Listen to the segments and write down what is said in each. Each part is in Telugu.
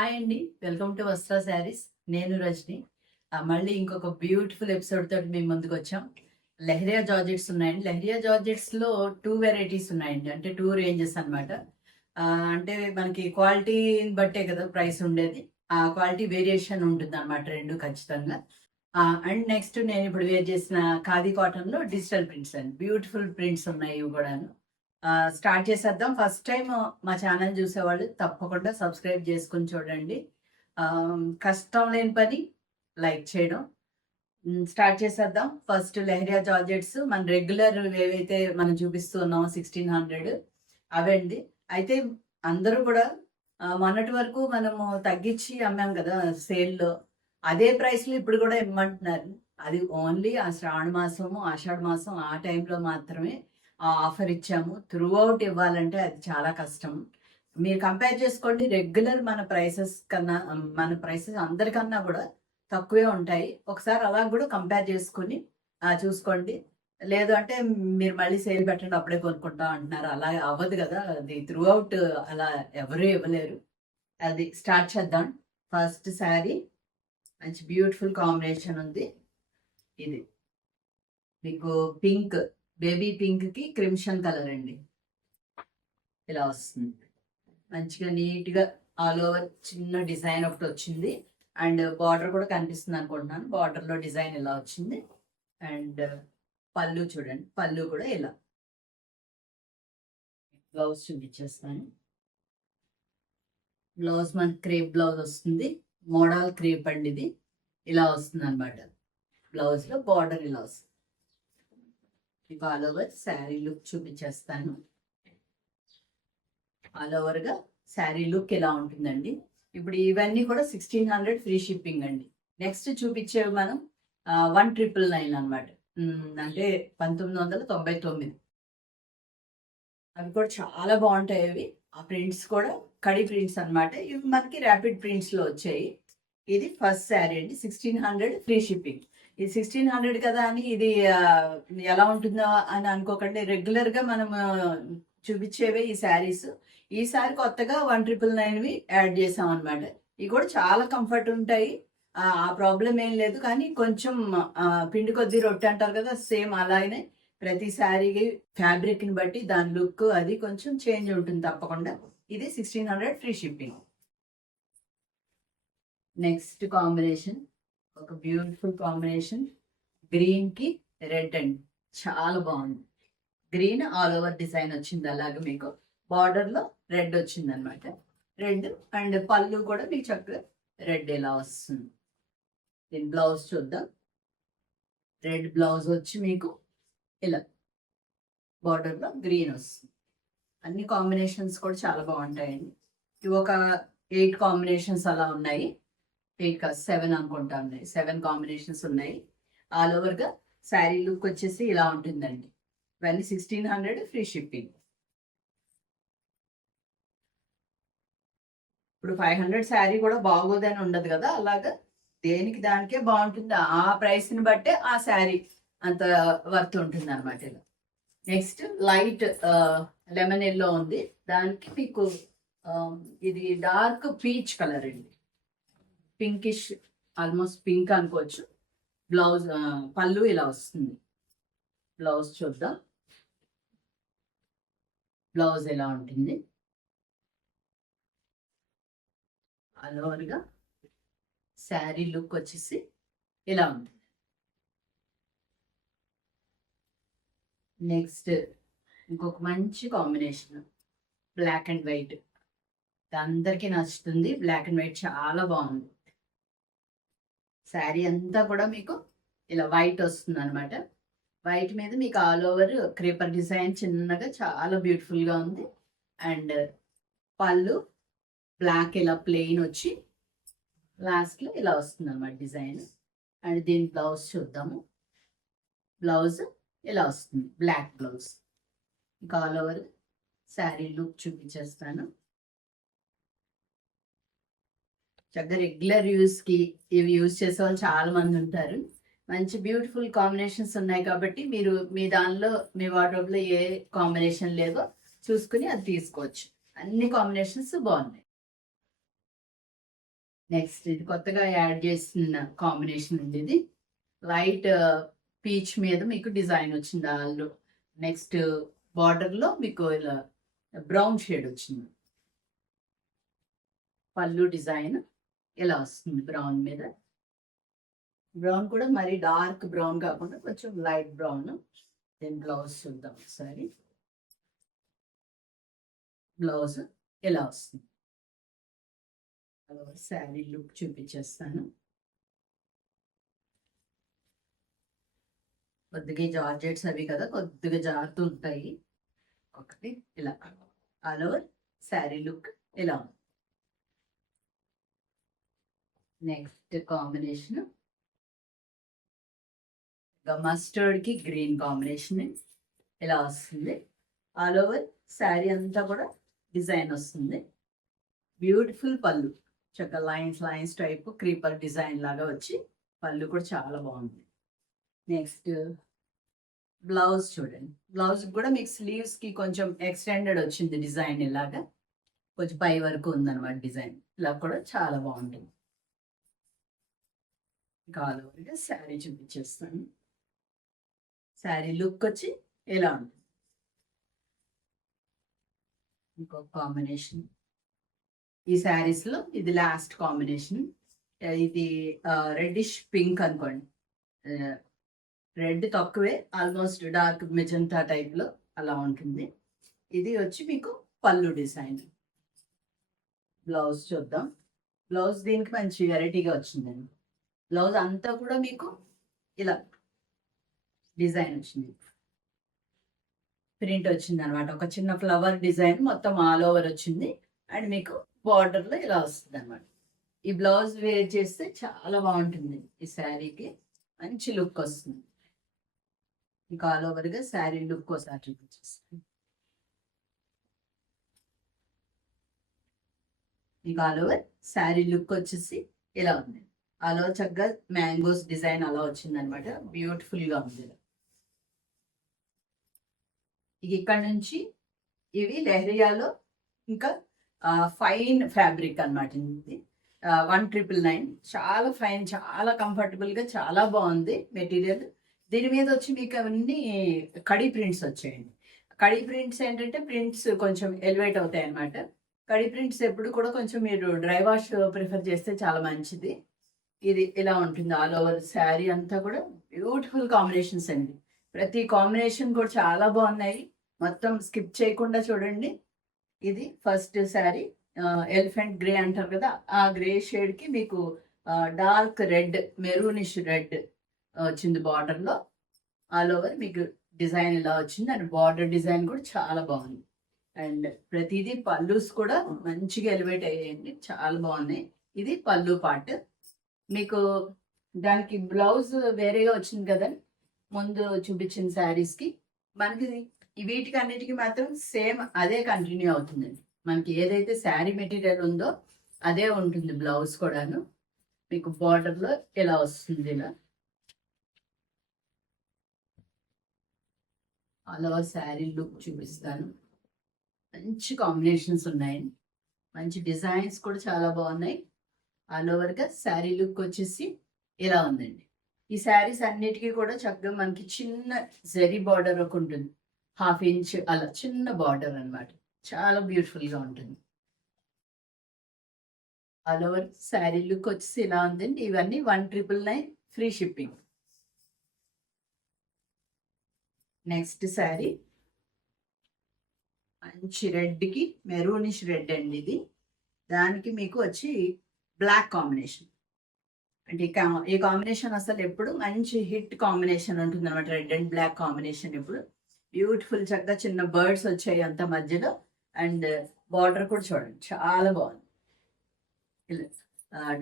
హాయ్ అండి. వెల్కమ్ టు వస్త్ర శారీస్. నేను రజని. మళ్ళీ ఇంకొక బ్యూటిఫుల్ ఎపిసోడ్ తోటి మేము ముందుకొచ్చాం. లెహరియా జార్జెట్స్ ఉన్నాయండి. లెహరియా జార్జెట్స్‌లో 2 వెరైటీస్ ఉన్నాయండి. అంటే 2 రేంజెస్ అన్నమాట. అంటే మనకి క్వాలిటీని బట్టే కదా ప్రైస్ ఉండేది. ఆ క్వాలిటీ వేరియేషన్ ఉంటుందన్నమాట 2 ఖచ్చితంగా. అండ్ నెక్స్ట్ నేనిప్పుడు వేర్ చేసిన ఖాదీ కాటన్‌లో డిజిటల్ ప్రింట్స్ అండి. బ్యూటిఫుల్ ప్రింట్స్ ఉన్నాయి ఇవి కూడాను. స్టార్ట్ చేసేద్దాం. ఫస్ట్ టైమ్ మా ఛానల్ చూసేవాళ్ళు తప్పకుండా సబ్స్క్రైబ్ చేసుకొని చూడండి. కష్టం లేని పని లైక్ చేయడం. స్టార్ట్ చేసేద్దాం. ఫస్ట్ లెహరియా జార్జెట్స్ మన రెగ్యులర్ ఏవైతే మనం చూపిస్తూ ఉన్నామో 1600 అవండి. అయితే అందరూ కూడా మొన్నటి వరకు మనము తగ్గించి అమ్మాం కదా సేల్‌లో. అదే ప్రైస్‌లో ఇప్పుడు కూడా ఇమ్మంటున్నారు. అది ఓన్లీ ఆ శ్రావణ మాసము, ఆషాఢ మాసం ఆ టైంలో మాత్రమే ఆ ఆఫర్ ఇచ్చాము. త్రూ ఔట్ ఇవ్వాలంటే అది చాలా కష్టం. మీరు కంపేర్ చేసుకోండి. రెగ్యులర్ మన ప్రైసెస్ అందరికన్నా కూడా తక్కువే ఉంటాయి. ఒకసారి అలా కూడా కంపేర్ చేసుకొని చూసుకోండి. లేదు అంటే మీరు మళ్ళీ సేల్ పెట్టండి అప్పుడే కొనుక్కుంటాం అంటున్నారు. అలా అవ్వదు కదా! అది త్రూ ఔట్ అలా ఎవరు ఇవ్వలేరు. అది స్టార్ట్ చేద్దాం. ఫస్ట్ శారీ మంచి బ్యూటిఫుల్ కాంబినేషన్ ఉంది. ఇది మీకు పింక్, బేబీ పింక్‌కి క్రిమ్షన్ కలర్ అండి. ఇలా వస్తుంది. మంచిగా నీట్‌గా ఆల్ ఓవర్ చిన్న డిజైన్ ఒకటొచ్చింది. అండ్ బార్డర్ కూడా కనిపిస్తుంది అనుకుంటున్నాను. బార్డర్‌లో డిజైన్ ఇలా వచ్చింది. అండ్ పళ్ళు చూడండి. పళ్ళు కూడా ఇలా. బ్లౌజ్ చూపించేస్తాను. బ్లౌజ్ మనకి క్రేప్ బ్లౌజ్ వస్తుంది. మోడల్ క్రేప్ అండి ఇది. ఇలా వస్తుందన్నమాట. బ్లౌజ్‌లో బార్డర్ ఇలా వస్తుంది. మీకు ఆల్ ఓవర్ శారీ లుక్ చూపించేస్తాను. ఆల్ ఓవర్‌గా శారీ లుక్ ఇలా ఉంటుందండి. ఇప్పుడు ఇవన్నీ కూడా 1600 ఫ్రీ షిప్పింగ్ అండి. నెక్స్ట్ చూపించేవి మనం 1999 అనమాట. అంటే 1999. అవి కూడా చాలా బాగుంటాయి అవి. ఆ ప్రింట్స్ కూడా కడి ప్రింట్స్ అన్నమాట. ఇవి మనకి ర్యాపిడ్ ప్రింట్స్‌లో వచ్చాయి. ఇది ఫస్ట్ శారీ అండి. 1600 ఫ్రీ షిప్పింగ్. ఇది 1600 కదా అని ఇది ఎలా ఉంటుందో అని అనుకోకండి. రెగ్యులర్‌గా మనం చూపించేవే ఈ శారీస్. ఈసారి కొత్తగా 1999వి యాడ్ చేసామన్నమాట. ఇవి కూడా చాలా కంఫర్ట్ ఉంటాయి. ఆ ప్రాబ్లమ్ ఏం లేదు. కానీ కొంచెం పిండి కొద్దీ రొట్టె అంటారు కదా! సేమ్ అలాగనే ప్రతి శారీకి ఫ్యాబ్రిక్‌ని బట్టి దాని లుక్ అది కొంచెం చేంజ్ ఉంటుంది తప్పకుండా. ఇది 1600 ఫ్రీ షిప్పింగ్. నెక్స్ట్ కాంబినేషన్ ఒక బ్యూటిఫుల్ కాంబినేషన్. గ్రీన్‌కి రెడ్ అండి. చాలా బాగుంది. గ్రీన్ ఆల్ ఓవర్ డిజైన్ వచ్చింది. అలాగే మీకు బార్డర్‌లో రెడ్ వచ్చిందనమాట. రెడ్ అండ్ పళ్ళు కూడా మీకు చక్కగా రెడ్ ఇలా వస్తుంది. దీని బ్లౌజ్ చూద్దాం. రెడ్ బ్లౌజ్ వచ్చి మీకు ఇలా బార్డర్‌లో గ్రీన్ వస్తుంది. అన్ని కాంబినేషన్స్ కూడా చాలా బాగుంటాయండి. ఇవి ఒక 8 కాంబినేషన్స్ అలా ఉన్నాయి. 8 కాదు 7 అనుకుంటా ఉన్నాయి. 7 కాంబినేషన్స్ ఉన్నాయి. ఆల్ ఓవర్‌గా శారీ లుక్ వచ్చేసి ఇలా ఉంటుందండి. ఇవన్నీ 1600 ఫ్రీ షిప్పింగ్. ఇప్పుడు 500 శారీ కూడా బాగోదని ఉండదు కదా! అలాగా దేనికి దానికే బాగుంటుంది. ఆ ప్రైస్‌ని బట్టే ఆ శారీ అంత వర్త్ ఉంటుందన్నమాట ఇలా. నెక్స్ట్ లైట్ లెమన్ యెల్లో ఉంది. దానికి మీకు ఇది డార్క్ పీచ్ కలర్ అండి. పింకిష్ ఆల్మోస్ట్ పింక్ అనుకోవచ్చు. బ్లౌజ్ పళ్ళు ఇలా వస్తుంది. బ్లౌజ్ చూద్దాం. బ్లౌజ్ ఎలా ఉంటుంది. ఆల్ ఓవర్‌గా శారీ లుక్ వచ్చేసి ఇలా ఉంటుంది. నెక్స్ట్ ఇంకొక మంచి కాంబినేషన్ బ్లాక్ అండ్ వైట్. అందరికీ నచ్చుతుంది. బ్లాక్ అండ్ వైట్ చాలా బాగుంది. శారీ అంతా కూడా మీకు ఇలా వైట్ వస్తుందన్నమాట. వైట్ మీద మీకు ఆల్ ఓవర్ క్రీపర్ డిజైన్ చిన్నగా చాలా బ్యూటిఫుల్‌గా ఉంది. అండ్ పళ్ళు బ్లాక్ ఇలా ప్లెయిన్ వచ్చి లాస్ట్‌లో ఇలా వస్తుందన్నమాట డిజైన్. అండ్ దీని బ్లౌజ్ చూద్దాము. బ్లౌజ్ ఇలా వస్తుంది. Black blouse. ఇంకా ఆల్ ఓవర్ శారీ లుక్ చూపించేస్తాను. చక్కగా రెగ్యులర్ యూస్‌కి ఇవి యూజ్ చేసేవాళ్ళు చాలా మంది ఉంటారు. మంచి బ్యూటిఫుల్ కాంబినేషన్స్ ఉన్నాయి కాబట్టి మీరు మీ దానిలో మీ వార్డ్‌రోబ్‌లో ఏ కాంబినేషన్ లేదో చూసుకొని అది తీసుకోవచ్చు. అన్ని కాంబినేషన్స్ బాగున్నాయి. నెక్స్ట్ ఇది కొత్తగా యాడ్ చేసిన కాంబినేషన్ ఉంది. ఇది లైట్ పీచ్ మీద మీకు డిజైన్ వచ్చింది. ఆళ్ళు నెక్స్ట్ బార్డర్లో మీకు ఇలా బ్రౌన్ షేడ్ వచ్చింది. పళ్ళు డిజైన్ ఇలా వస్తుంది బ్రౌన్ మీద. బ్రౌన్ కూడా మరి డార్క్ బ్రౌన్ కాకుండా కొంచెం లైట్ బ్రౌన్. దెన్ బ్లౌజ్ చూద్దాం ఒకసారి. బ్లౌజ్ ఇలా వస్తుంది. శారీ లుక్ చూపించేస్తాను. కొద్దిగా జార్జెట్స్ అవి కదా, కొద్దిగా జారుతూ ఉంటాయి. ఒకటి ఇలా ఆల్ ఓవర్ శారీ లుక్ ఇలా ఉంది. నెక్స్ట్ కాంబినేషన్ మస్టర్డ్ కి గ్రీన్ కాంబినేషన్ ఇలా వస్తుంది. ఆల్ ఓవర్ శారీ అంతా కూడా డిజైన్ వస్తుంది. బ్యూటిఫుల్ పళ్ళు, చక్క లైన్స్ టైప్ క్రీపర్ డిజైన్ లాగా వచ్చి పళ్ళు కూడా చాలా బాగుంది. నెక్స్ట్ బ్లౌజ్ చూడండి. బ్లౌజ్ కూడా మీకు స్లీవ్స్ కి కొంచెం ఎక్స్టెండెడ్ వచ్చింది డిజైన్, ఇలాగా కొంచెం పై వరకు ఉందన్నమాట డిజైన్. ఇలా కూడా చాలా బాగుంటుంది. కాలువగా శారీ చూపించేస్తాను. శారీ లుక్ వచ్చి ఇలా ఉంటుంది. ఇంకొక కాంబినేషన్ ఈ శారీస్ లో ఇది లాస్ట్ కాంబినేషన్. ఇది రెడ్డిష్ పింక్ అనుకోండి. రెడ్ తక్కువే, ఆల్మోస్ట్ డార్క్ మెజంతా టైప్ లో అలా ఉంటుంది. ఇది వచ్చి మీకు పళ్ళు డిజైన్. బ్లౌజ్ చూద్దాం. బ్లౌజ్ దీనికి మంచి వెరైటీగా వచ్చిందండి. బ్లౌజ్ అంతా కూడా మీకు ఇలా డిజైన్ వచ్చింది, ప్రింట్ వచ్చింది అనమాట. ఒక చిన్న ఫ్లవర్ డిజైన్ మొత్తం ఆల్ ఓవర్ వచ్చింది. అండ్ మీకు బార్డర్లో ఇలా వస్తుంది అనమాట. ఈ బ్లౌజ్ వేర్ చేస్తే చాలా బాగుంటుంది. ఈ శారీకి మంచి లుక్ వస్తుంది. ఇంకా ఆల్ ఓవర్గా శారీ లుక్ ఒకసారి చూపించేస్తాను. ఇంకా ఆల్ ఓవర్ శారీ లుక్ వచ్చేసి ఇలా ఉంది. అలా చక్కగా మ్యాంగోస్ డిజైన్ అలా వచ్చింది అనమాట. బ్యూటిఫుల్గా ఉంది. ఇక్కడ నుంచి ఇవి లెహరియాలో ఇంకా ఫైన్ ఫ్యాబ్రిక్ అనమాట. ఇది 1999. చాలా ఫైన్, చాలా కంఫర్టబుల్గా, చాలా బాగుంది మెటీరియల్. దీని మీద వచ్చి మీకు అవన్నీ కడీ ప్రింట్స్ వచ్చాయండి. కడీ ప్రింట్స్ ఏంటంటే ప్రింట్స్ కొంచెం ఎలివేట్ అవుతాయి అనమాట. కడీ ప్రింట్స్ ఎప్పుడు కూడా కొంచెం మీరు డ్రై వాష్ ప్రిఫర్ చేస్తే చాలా మంచిది. ఇది ఇలా ఉంటుంది. ఆల్ ఓవర్ శారీ అంతా కూడా బ్యూటిఫుల్ కాంబినేషన్స్ అండి. ప్రతి కాంబినేషన్ కూడా చాలా బాగున్నాయి. మొత్తం స్కిప్ చేయకుండా చూడండి. ఇది ఫస్ట్ శారీ ఎలిఫెంట్ గ్రే అంటారు కదా, ఆ గ్రే షేడ్ కి మీకు డార్క్ రెడ్, మెరూనిష్ రెడ్ వచ్చింది బార్డర్లో. ఆల్ ఓవర్ మీకు డిజైన్ ఇలా వచ్చింది. అండ్ బార్డర్ డిజైన్ కూడా చాలా బాగుంది. అండ్ ప్రతిదీ పల్లూస్ కూడా మంచిగా ఎలివేట్ అయ్యాయండి, చాలా బాగున్నాయి. ఇది పళ్ళు పార్ట్. మీకు దానికి బ్లౌజ్ వేరేగా వచ్చింది కదా ముందు చూపించిన శారీస్కి. మనకి వీటికి అన్నిటికీ మాత్రం సేమ్ అదే కంటిన్యూ అవుతుందండి. మనకి ఏదైతే శారీ మెటీరియల్ ఉందో అదే ఉంటుంది బ్లౌజ్ కూడాను. మీకు బార్డర్లో ఇలా వస్తుంది. ఇలా ఆల్ ఓవర్ శారీ లుక్ చూపిస్తాను. మంచి కాంబినేషన్స్ ఉన్నాయండి. మంచి డిజైన్స్ కూడా చాలా బాగున్నాయి. ఆల్ ఓవర్గా శారీ లుక్ వచ్చేసి ఇలా ఉందండి. ఈ శారీస్ అన్నిటికీ కూడా చక్కగా మనకి చిన్న జరీ బార్డర్ ఒక ఉంటుంది, 1/2 ఇంచ్ అలా చిన్న బార్డర్ అనమాట. చాలా బ్యూటిఫుల్గా ఉంటుంది. ఆల్ ఓవర్ శారీ లుక్ వచ్చేసి ఇలా ఉందండి. ఇవన్నీ 1999 ఫ్రీ షిప్పింగ్. నెక్స్ట్ శారీ మంచి రెడ్కి మెరూనిష్ రెడ్ అండి. ఇది దానికి మీకు వచ్చి బ్లాక్ కాంబినేషన్. అంటే ఈ కాంబినేషన్ అసలు ఎప్పుడు మంచి హిట్ కాంబినేషన్ ఉంటుంది అనమాట. రెడ్ అండ్ బ్లాక్ కాంబినేషన్ ఎప్పుడు బ్యూటిఫుల్. చక్కగా చిన్న బర్డ్స్ వచ్చాయి అంత మధ్యలో. అండ్ బార్డర్ కూడా చూడండి చాలా బాగుంది.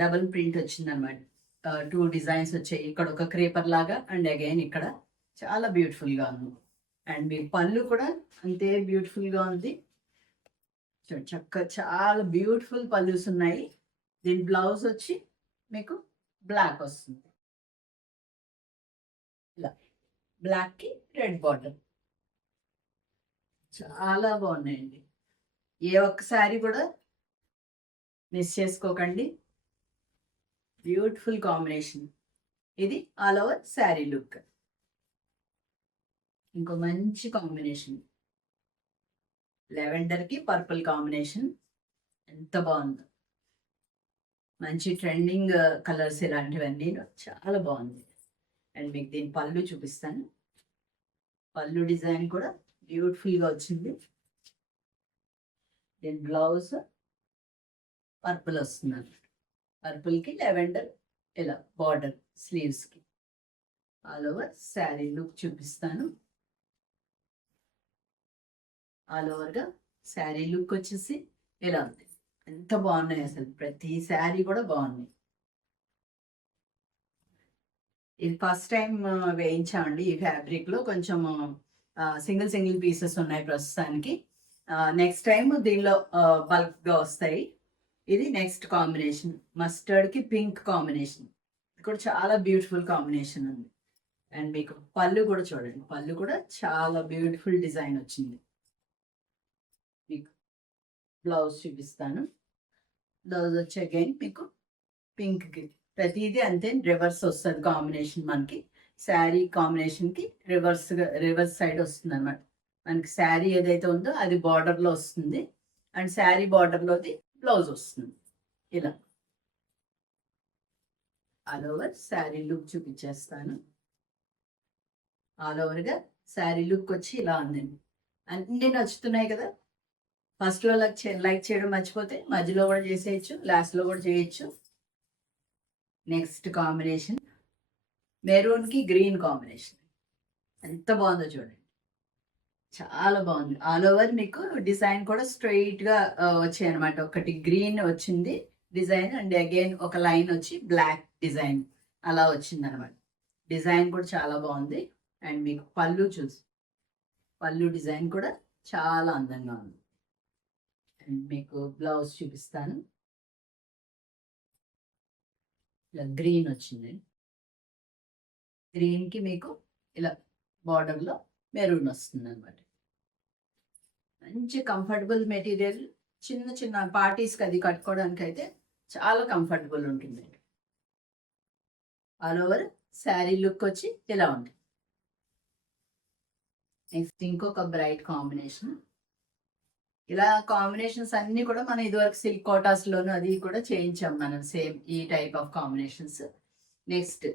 డబుల్ ప్రింట్ వచ్చింది అనమాట. 2 డిజైన్స్ వచ్చాయి. ఇక్కడ ఒక క్రేపర్ లాగా అండ్ అగైన్ ఇక్కడ చాలా బ్యూటిఫుల్గా ఉంది. అండ్ మీ పళ్ళు కూడా అంతే బ్యూటిఫుల్గా ఉంది. చక్కగా చాలా బ్యూటిఫుల్ పళ్ళుస్ ఉన్నాయి. దీని బ్లౌజ్ వచ్చి మీకు బ్లాక్ వస్తుంది. ఇలా బ్లాక్కి రెడ్ బార్డర్ చాలా బాగున్నాయండి. ఏ ఒక్కసారి కూడా మిస్ చేసుకోకండి. Beautiful combination. ఇది ఆల్ ఓవర్ శారీ లుక్. ఇంకో మంచి కాంబినేషన్, లెవెండర్ కి పర్పుల్ కాంబినేషన్. ఎంత బాగుందో, మంచి ట్రెండింగ్ కలర్స్ ఇలాంటివన్నీ చాలా బాగుంది. అండ్ మీకు దీని పళ్ళు చూపిస్తాను. పళ్ళు డిజైన్ కూడా బ్యూటిఫుల్గా వచ్చింది. దీని బ్లౌజ్ పర్పుల్ వస్తుంది అన్నమాట. పర్పుల్కి లెవెండర్ ఇలా బార్డర్ స్లీవ్స్కి. ఆల్ ఓవర్ శారీ లుక్ చూపిస్తాను. ఆల్ ఓవర్గా శారీ లుక్ వచ్చేసి ఇలా ఉంది. ఎంత బాగున్నాయి అసలు, ప్రతి శారీ కూడా బాగున్నాయి. ఇది ఫస్ట్ టైం వేయించామండి. ఈ ఫ్యాబ్రిక్లో కొంచెం సింగిల్ సింగిల్ పీసెస్ ఉన్నాయి ప్రస్తుతానికి. నెక్స్ట్ టైం దీనిలో బల్క్గా వస్తాయి. ఇది నెక్స్ట్ కాంబినేషన్, మస్టర్డ్కి పింక్ కాంబినేషన్. ఇది కూడా చాలా బ్యూటిఫుల్ కాంబినేషన్ ఉంది. అండ్ మీకు పళ్ళు కూడా చూడండి, పళ్ళు కూడా చాలా బ్యూటిఫుల్ డిజైన్ వచ్చింది. మీకు బ్లౌజ్ చూపిస్తాను. బ్లౌజ్ వచ్చి అగైన్ మీకు పింక్కి ప్రతిదీ అంతే రివర్స్ వస్తుంది కాంబినేషన్. మనకి శారీ కాంబినేషన్కి రివర్స్ సైడ్ వస్తుంది అనమాట. మనకి శారీ ఏదైతే ఉందో అది బార్డర్లో వస్తుంది, అండ్ శారీ బార్డర్లోది బ్లౌజ్ వస్తుంది. ఇలా ఆల్ ఓవర్ శారీ లుక్ చూపించేస్తాను. ఆల్ ఓవర్గా శారీ లుక్ వచ్చి ఇలా ఉందండి. అన్నీ నచ్చుతున్నాయి కదా. ఫస్ట్లో లైక్ చేయడం మర్చిపోతే మధ్యలో కూడా చేసేయచ్చు, లాస్ట్లో కూడా చేయొచ్చు. నెక్స్ట్ కాంబినేషన్ మెరూన్కి గ్రీన్ కాంబినేషన్. ఎంత బాగుందో చూడండి, చాలా బాగుంది. ఆల్ ఓవర్ మీకు డిజైన్ కూడా స్ట్రైట్గా వచ్చాయి అనమాట. ఒకటి గ్రీన్ వచ్చింది డిజైన్, అండ్ అగైన్ ఒక లైన్ వచ్చి బ్లాక్ డిజైన్ అలా వచ్చింది అనమాట. డిజైన్ కూడా చాలా బాగుంది. అండ్ మీకు పళ్ళు పళ్ళు డిజైన్ కూడా చాలా అందంగా ఉంది. అండ్ మీకు బ్లౌజ్ చూపిస్తాను. ఇలా గ్రీన్ వచ్చింది. గ్రీన్కి మీకు ఇలా బార్డర్లో మెరూన్ వస్తుంది అనమాట. మంచి కంఫర్టబుల్ మెటీరియల్. చిన్న చిన్న పార్టీస్కి అది కట్టుకోవడానికి అయితే చాలా కంఫర్టబుల్ ఉంటుంది. ఆల్ ఓవర్ శారీ లుక్ వచ్చి ఇలా ఉంది. నెక్స్ట్ ఇంకొక బ్రైట్ కాంబినేషన్. ఇలా కాంబినేషన్స్ అన్నీ కూడా మనం ఇదివరకు సిల్క్ కోటాస్లోను అది కూడా చేయించాం మనం, సేమ్ ఈ టైప్ ఆఫ్ కాంబినేషన్స్. నెక్స్ట్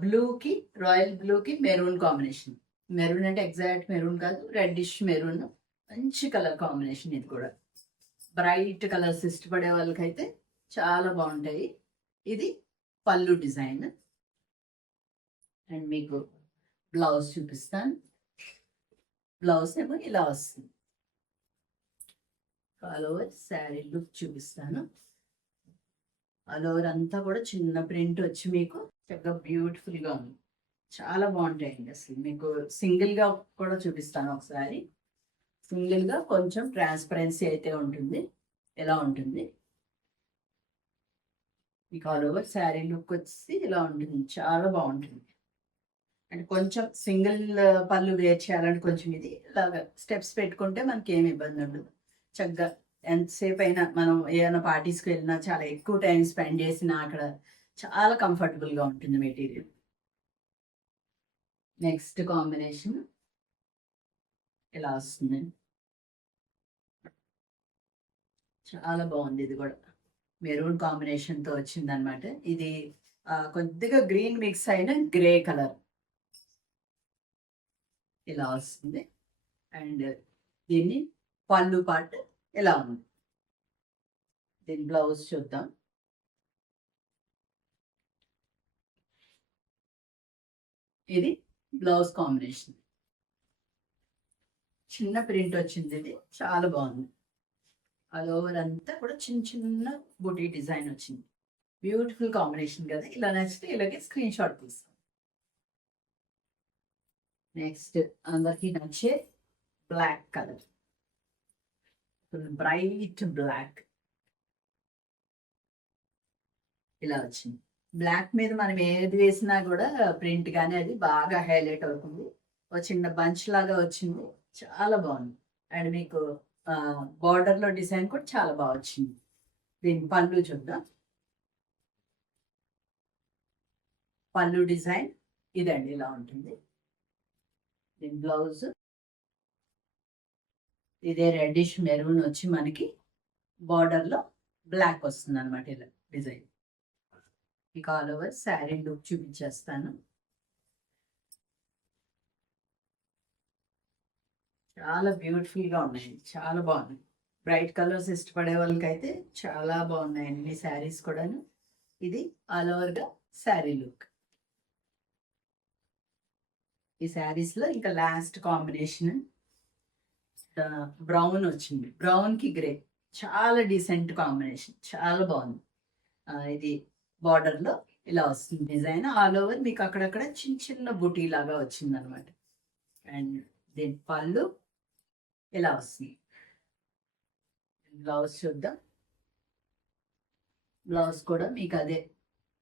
బ్లూకి రాయల్ బ్లూకి మెరూన్ కాంబినేషన్. మెరూన్ అంటే ఎగ్జాక్ట్ మెరూన్ కాదు, రెడ్డిష్ మెరూన్. మంచి కలర్ కాంబినేషన్. ఇది కూడా బ్రైట్ కలర్స్ ఇష్టపడే వాళ్ళకైతే చాలా బాగుంటాయి. ఇది పళ్ళు డిజైన్. అండ్ మీకు బ్లౌజ్ చూపిస్తాను. బ్లౌజ్ ఏమో ఇలా వస్తుంది. ఆల్ ఓవర్ శారీ లుక్ చూపిస్తాను. ఆల్ ఓవర్ అంతా కూడా చిన్న ప్రింట్ వచ్చి మీకు చక్కగా బ్యూటిఫుల్గా ఉంది. చాలా బాగుంటాయండి అసలు. మీకు సింగిల్గా కూడా చూపిస్తాను ఒకసారి. సింగిల్గా కొంచెం ట్రాన్స్పరెన్సీ అయితే ఉంటుంది, ఎలా ఉంటుంది. మీకు ఆల్ ఓవర్ శారీ లుక్ వచ్చి ఇలా ఉంటుంది, చాలా బాగుంటుంది. అండ్ కొంచెం సింగిల్ పళ్ళు వేర్ చేయాలంటే కొంచెం ఇది ఇలాగా స్టెప్స్ పెట్టుకుంటే మనకి ఏమి ఇబ్బంది ఉండదు. చక్కగా ఎంతసేపు అయినా మనం ఏమైనా పార్టీస్కి వెళ్ళినా, చాలా ఎక్కువ టైం స్పెండ్ చేసినా అక్కడ చాలా కంఫర్టబుల్గా ఉంటుంది మెటీరియల్. నెక్స్ట్ కాంబినేషన్ ఇలా వస్తుంది, చాలా బాగుంది. ఇది కూడా మెరూన్ కాంబినేషన్తో వచ్చింది అనమాట. ఇది కొద్దిగా గ్రీన్ మిక్స్ అయిన గ్రే కలర్ ఇలా వస్తుంది. అండ్ దీన్ని పళ్ళు పార్ట్ ఎలా ఉంది. దీని బ్లౌజ్ చూద్దాం. ఇది బ్లౌజ్ కాంబినేషన్, చిన్న ప్రింట్ వచ్చింది. ఇది చాలా బాగుంది. ఆల్ ఓవర్ అంతా కూడా చిన్న చిన్న బుటీ డిజైన్ వచ్చింది. బ్యూటిఫుల్ కాంబినేషన్ కదా. ఇలా నచ్చితే ఇలాగే స్క్రీన్ షాట్ తీస్తాం. నెక్స్ట్ అందరికి నచ్చే బ్లాక్ కలర్, బ్రైట్ బ్లాక్ ఇలా వచ్చింది. బ్లాక్ మీద మనం ఏది వేసినా కూడా ప్రింట్ కానీ అది బాగా హైలైట్ అవుతుంది. ఒక చిన్న బంచ్ లాగా వచ్చింది, చాలా బాగుంది. అండ్ మీకు బార్డర్లో డిజైన్ కూడా చాలా బాగా వచ్చింది. దీని పళ్ళు చూద్దాం. పళ్ళు డిజైన్ ఇదండి, ఇలా ఉంటుంది. దీని బ్లౌజ్ ఇదే రెడ్డిష్ మెరూన్ వచ్చి మనకి బార్డర్లో బ్లాక్ వస్తుంది అనమాట, ఇలా డిజైన్. మీకు ఆల్ ఓవర్ శారీ లుక్ చూపించేస్తాను. చాలా బ్యూటిఫుల్గా ఉన్నాయండి, చాలా బాగున్నాయి. బ్రైట్ కలర్స్ ఇష్టపడే వాళ్ళకైతే చాలా బాగున్నాయండి ఈ శారీస్ కూడాను. ఇది ఆల్ ఓవర్గా శారీ లుక్. ఈ శారీస్లో ఇంకా లాస్ట్ కాంబినేషన్ బ్రౌన్ వచ్చింది, బ్రౌన్కి గ్రే, చాలా డీసెంట్ కాంబినేషన్, చాలా బాగుంది. ఇది బార్డర్లో ఇలా వస్తుంది డిజైన్. ఆల్ ఓవర్ మీకు అక్కడక్కడ చిన్న చిన్న బుటీ లాగా వచ్చింది అనమాట. అండ్ దీని పళ్ళు ఇలా వస్తుంది. బ్లౌజ్ చూద్దాం. బ్లౌజ్ కూడా మీకు అదే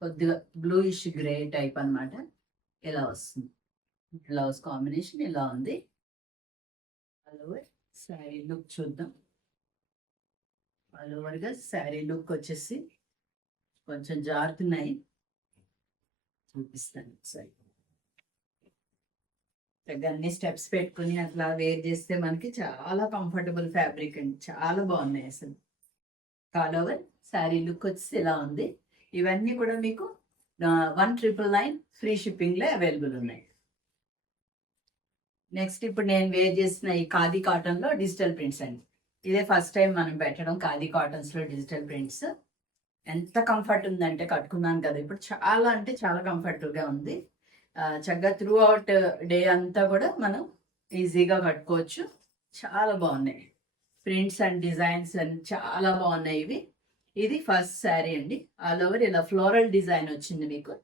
కొద్దిగా బ్లూయిష్ గ్రే టైప్ అనమాట, ఇలా వస్తుంది. బ్లౌజ్ కాంబినేషన్ ఇలా ఉంది. ఆల్ ఓవర్ శారీ లుక్ చూద్దాం. ఆల్ ఓవర్గా శారీ లుక్ వచ్చేసి కొంచెం జారుతున్నాయి, చూపిస్తాను ఒకసారి. అన్ని స్టెప్స్ పెట్టుకుని అట్లా వేర్ చేస్తే మనకి చాలా కంఫర్టబుల్ ఫ్యాబ్రిక్ అండి, చాలా బాగున్నాయి అసలు. ఆల్ ఓవర్ శారీ లుక్ వచ్చేసి ఇలా ఉంది. ఇవన్నీ కూడా మీకు 1999 ఫ్రీ షిప్పింగ్లో అవైలబుల్ ఉన్నాయి. నెక్స్ట్ ఇప్పుడు నేను వేర్ చేసిన ఈ ఖాదీ కాటన్లో డిజిటల్ ప్రింట్స్ అండి. ఇదే ఫస్ట్ టైం మనం పెట్టడం ఖాదీ కాటన్స్లో డిజిటల్ ప్రింట్స్. ఎంత కంఫర్ట్ ఉందంటే కట్టుకున్నాను కదా ఇప్పుడు, చాలా అంటే చాలా కంఫర్టబుల్గా ఉంది. చక్కగా త్రూ అవుట్ డే అంతా కూడా మనం ఈజీగా కట్టుకోవచ్చు. చాలా బాగున్నాయి ప్రింట్స్ అండ్ డిజైన్స్ అండ్ చాలా బాగున్నాయి ఇవి. ఇది ఫస్ట్ శారీ అండి. ఆల్ ఓవర్ ఇలా ఫ్లోరల్ డిజైన్ వచ్చింది మీకు.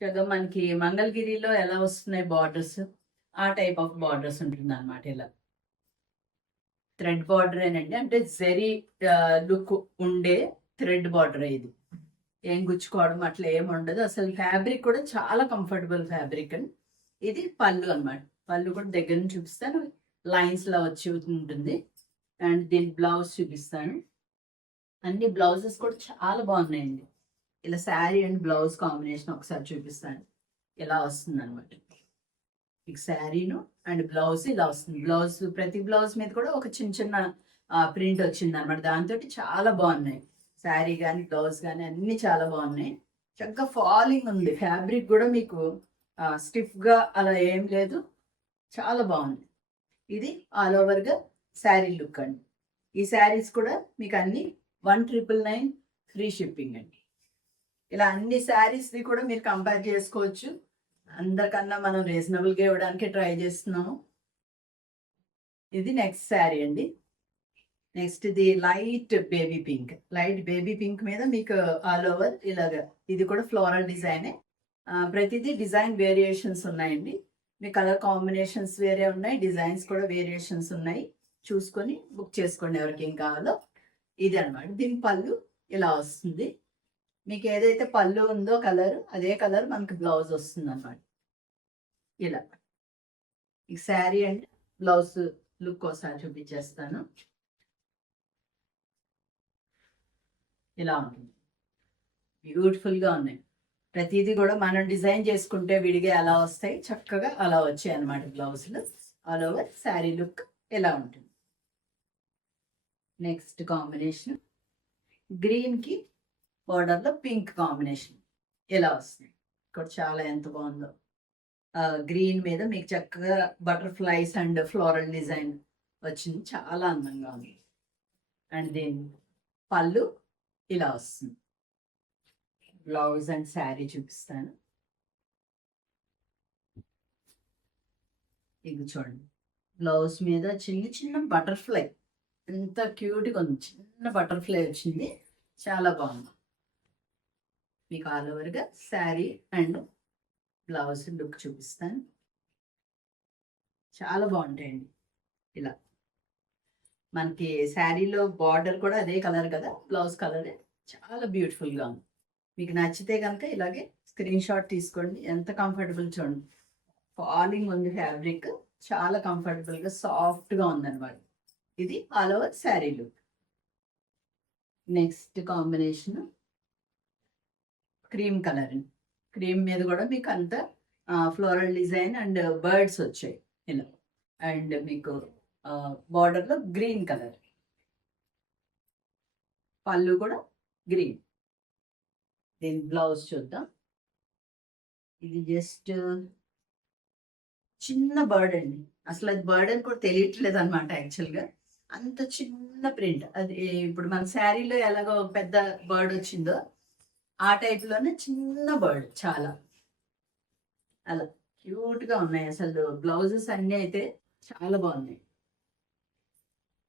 చక్కగా మనకి మంగళగిరిలో ఎలా వస్తున్నాయి బార్డర్స్, ఆ టైప్ ఆఫ్ బార్డర్స్ ఉంటుంది అనమాట. ఇలా థ్రెడ్ బార్డర్ ఏనండి, అంటే జెరీ లుక్ ఉండే థ్రెడ్ బార్డర్. ఇది ఏం గుచ్చుకోవడం అట్లా ఏమి ఉండదు అసలు. ఫ్యాబ్రిక్ కూడా చాలా కంఫర్టబుల్ ఫ్యాబ్రిక్ అండి. ఇది పళ్ళు అనమాట. పళ్ళు కూడా దగ్గర నుంచి చూపిస్తాను, లైన్స్ లా వచ్చి ఉంటుంది. అండ్ దీని బ్లౌజ్ చూపిస్తాను. అన్ని బ్లౌజెస్ కూడా చాలా బాగున్నాయండి. ఇలా శారీ అండ్ బ్లౌజ్ కాంబినేషన్ ఒకసారి చూపిస్తాను. ఇలా వస్తుంది అనమాట. మీకు శారీను అండ్ బ్లౌజ్ ఇలా వస్తుంది. బ్లౌజ్ ప్రతి బ్లౌజ్ మీద కూడా ఒక చిన్న చిన్న ప్రింట్ వచ్చింది అనమాట. దాంతో చాలా బాగున్నాయి శారీ కానీ బ్లౌజ్ కానీ అన్ని చాలా బాగున్నాయి. చక్కగా ఫాలింగ్ ఉంది ఫ్యాబ్రిక్ కూడా, మీకు స్టిఫ్గా అలా ఏం లేదు, చాలా బాగుంది. ఇది ఆల్ ఓవర్గా శారీ లుక్ అండి. ఈ శారీస్ కూడా మీకు అన్ని 1999 ఫ్రీ షిప్పింగ్ అండి. ఇలా అన్ని శారీస్ని కూడా మీరు కంపేర్ చేసుకోవచ్చు. అందరికన్నా మనం రీజనబుల్గా ఇవ్వడానికి ట్రై చేస్తున్నాము. ఇది నెక్స్ట్ శారీ అండి. నెక్స్ట్ ఇది light baby pink. Light baby pink మీద మీకు ఆల్ ఓవర్ ఇలాగా, ఇది కూడా ఫ్లోరల్ డిజైనే. ప్రతిదీ డిజైన్ వేరియేషన్స్ ఉన్నాయండి. మీ కలర్ కాంబినేషన్స్ వేరే ఉన్నాయి, డిజైన్స్ కూడా వేరియేషన్స్ ఉన్నాయి. చూసుకొని బుక్ చేసుకోండి ఎవరికి ఏం కావాలో. ఇది అనమాట. దీని పళ్ళు ఇలా వస్తుంది. మీకు ఏదైతే పళ్ళు ఉందో కలర్, అదే కలర్ మనకి బ్లౌజ్ వస్తుంది అనమాట. ఇలా ఈ శారీ అండ్ బ్లౌజ్ లుక్ ఒకసారి చూపించేస్తాను. ఇలా ఉంటుంది, బ్యూటిఫుల్గా ఉన్నాయి. ప్రతిదీ కూడా మనం డిజైన్ చేసుకుంటే విడిగా ఎలా వస్తాయి, చక్కగా అలా వచ్చాయి అనమాట బ్లౌజ్లు. ఆల్ ఓవర్ శారీ లుక్ ఎలా ఉంటుంది. నెక్స్ట్ కాంబినేషన్ గ్రీన్కి బార్డర్లో పింక్ కాంబినేషన్ ఎలా వస్తుంది. ఇక్కడ చాలా ఎంత బాగుందో. గ్రీన్ మీద మీకు చక్కగా బటర్ఫ్లైస్ అండ్ ఫ్లోరల్ డిజైన్ వచ్చింది, చాలా అందంగా ఉంది. అండ్ దీని పళ్ళు ఇలా వస్తుంది. బ్లౌజ్ అండ్ శారీ చూపిస్తాను. ఇది చూడండి, బ్లౌజ్ మీద చిన్న చిన్న బటర్ఫ్లై, ఎంత క్యూట్గా ఉంది, చిన్న బటర్ఫ్లై వచ్చింది, చాలా బాగుంది. మీకు ఆల్ ఓవర్గా శారీ అండ్ బ్లౌజ్ లుక్ చూపిస్తాను. చాలా బాగుంటాయండి. ఇలా మనకి శారీలో బార్డర్ కూడా అదే కలర్ కదా, బ్లౌజ్ కలరే, చాలా బ్యూటిఫుల్గా ఉంది. మీకు నచ్చితే కనుక ఇలాగే స్క్రీన్ షాట్ తీసుకోండి. ఎంత కంఫర్టబుల్ చూడండి, ఫాలింగ్ ఉంది ఫ్యాబ్రిక్, చాలా కంఫర్టబుల్గా సాఫ్ట్గా ఉందన్నమాట. ఇది all over sari look. Next combination cream colour. Cream మీద కూడా మీకు అంత ఫ్లోరల్ డిజైన్ అండ్ బర్డ్స్ వచ్చాయి ఇలా. అండ్ మీకు బార్డర్లో గ్రీన్ కలర్, పళ్ళు కూడా గ్రీన్. దీని బ్లౌజ్ చూద్దాం. ఇది జస్ట్ చిన్న బర్డ్ అండి, అసలు అది బర్డ్ అని కూడా తెలియట్లేదు అనమాట. యాక్చువల్గా అంత చిన్న ప్రింట్ అది. ఇప్పుడు మన శారీలో ఎలాగో పెద్ద బర్డ్ వచ్చిందో ఆ టైప్లోనే చిన్న బర్డ్, చాలా అలా క్యూట్గా ఉన్నాయి. అసలు బ్లౌజెస్ అన్నీ అయితే చాలా బాగున్నాయి.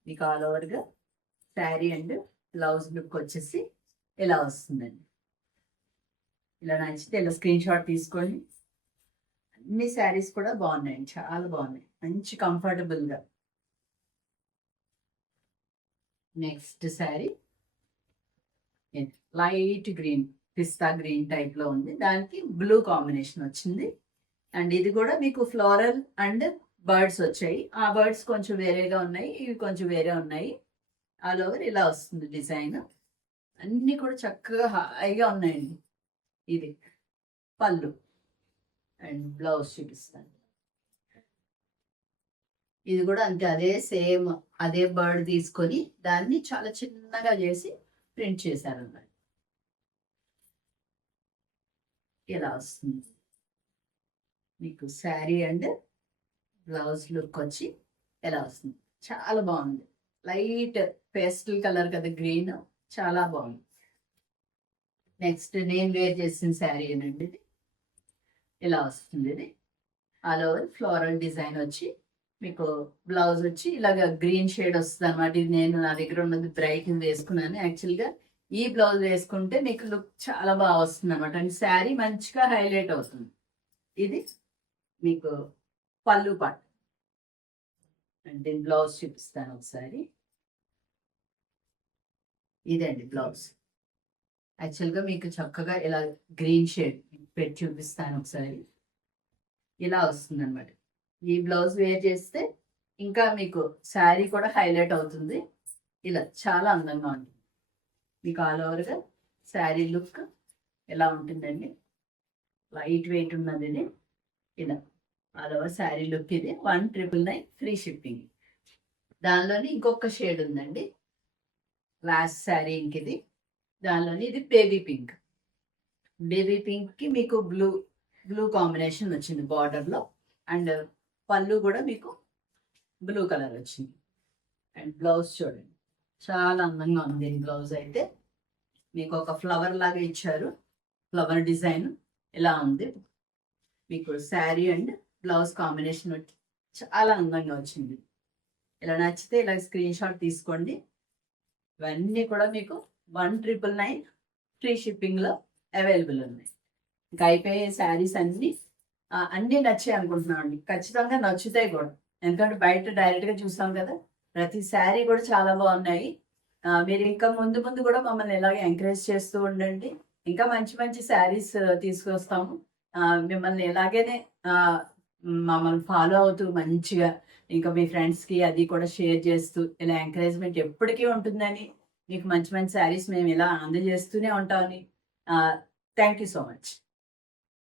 మీకు ఆల్ ఓవర్గా శారీ అండ్ బ్లౌజ్ లుక్ వచ్చేసి ఇలా వస్తుందండి. ఇలా నచ్చితే ఇలా స్క్రీన్ షాట్ తీసుకోండి. అన్ని శారీస్ కూడా బాగున్నాయండి, చాలా బాగున్నాయి, మంచి కంఫర్టబుల్గా. నెక్స్ట్ శారీ లైట్ గ్రీన్, పిస్తా గ్రీన్ టైప్లో ఉంది, దానికి బ్లూ కాంబినేషన్ వచ్చింది. అండ్ ఇది కూడా మీకు ఫ్లోరల్ అండ్ బర్డ్స్ వచ్చాయి. ఆ బర్డ్స్ కొంచెం వేరేగా ఉన్నాయి, ఇవి కొంచెం వేరే ఉన్నాయి. ఆల్ ఓవర్ ఇలా వస్తుంది డిజైన్. అన్నీ కూడా చక్కగా హాయిగా ఉన్నాయండి. ఇది పళ్ళు అండ్ బ్లౌజ్ చూపిస్తాను. ఇది కూడా అంతే, అదే సేమ్ అదే బర్డ్ తీసుకొని దాన్ని చాలా చిన్నగా చేసి ప్రింట్ చేశారన్నమాట. ఇలా వస్తుంది మీకు శారీ అండ్ బ్లౌజ్ లుక్ వచ్చి ఎలా వస్తుంది. చాలా బాగుంది, లైట్ పేస్టల్ కలర్ కదా గ్రీన్, చాలా బాగుంది. నెక్స్ట్ నేను వేర్ చేసిన శారీ ఏనండి, ఇది ఇలా వస్తుంది. ఇది ఆల్ ఓవర్ ఫ్లోరల్ డిజైన్ వచ్చి మీకు బ్లౌజ్ వచ్చి ఇలాగ గ్రీన్ షేడ్ వస్తుంది అనమాట. ఇది నేను నా దగ్గర ఉన్నది బ్రైట్ వేసుకున్నాను. యాక్చువల్గా ఈ బ్లౌజ్ వేసుకుంటే మీకు లుక్ చాలా బాగా వస్తుంది అనమాట, అండ్ శారీ మంచిగా హైలైట్ అవుతుంది. ఇది మీకు పళ్ళు పాట్ అండ్ దీని బ్లౌజ్ చూపిస్తాను ఒకసారి. ఇదండి బ్లౌజ్. యాక్చువల్గా మీకు చక్కగా ఇలా గ్రీన్ షేడ్ పెట్టి చూపిస్తాను ఒకసారి. ఇలా వస్తుంది అనమాట. ఈ బ్లౌజ్ వేర్ చేస్తే ఇంకా మీకు శారీ కూడా హైలైట్ అవుతుంది. ఇలా చాలా అందంగా ఉంటుంది. మీకు ఆల్ ఓవర్గా శారీ లుక్ ఎలా ఉంటుందండి, లైట్ వెయిట్ ఉన్నది ఇది. ఇలా ఆల్ ఓవర్ శారీ లుక్ ఇది. 1999 ఫ్రీ షిప్పింగ్. దానిలోని ఇంకొక షేడ్ ఉందండి, లాస్ట్ శారీ ఇంక ఇది. దానిలోని ఇది బేబీ పింక్. బేబీ పింక్కి మీకు బ్లూ కాంబినేషన్ వచ్చింది బార్డర్లో, అండ్ పళ్ళు కూడా మీకు బ్లూ కలర్ వచ్చింది. అండ్ బ్లౌజ్ చూడండి, చాలా అందంగా ఉంది. బ్లౌజ్ అయితే మీకు ఒక ఫ్లవర్ లాగా ఇచ్చారు, ఫ్లవర్ డిజైన్ ఇలా ఉంది. మీకు శారీ అండ్ బ్లౌజ్ కాంబినేషన్ చాలా అందంగా వచ్చింది. ఇలా నచ్చితే ఇలా స్క్రీన్ షాట్ తీసుకోండి. ఇవన్నీ కూడా మీకు 1999 ఫ్రీ షిప్పింగ్లో అవైలబుల్ ఉన్నాయి. ఇంకా అయిపోయే శారీస్ అన్నీ నచ్చాయి అనుకుంటున్నాం అండి. ఖచ్చితంగా నచ్చుతాయి కూడా, ఎందుకంటే బయట డైరెక్ట్గా చూసాం కదా. ప్రతి శారీ కూడా చాలా బాగున్నాయి. మీరు ఇంకా ముందు కూడా మమ్మల్ని ఇలాగే ఎంకరేజ్ చేస్తూ ఉండండి. ఇంకా మంచి మంచి శారీస్ తీసుకొస్తాము. మిమ్మల్ని ఇలాగేనే మమ్మల్ని ఫాలో అవుతూ మంచిగా ఇంకా మీ ఫ్రెండ్స్కి అది కూడా షేర్ చేస్తూ ఇలా ఎంకరేజ్మెంట్ ఎప్పటికీ ఉంటుందని మీకు మంచి మంచి శారీస్ మేము ఇలా అందజేస్తూనే ఉంటామని. Thank you so much.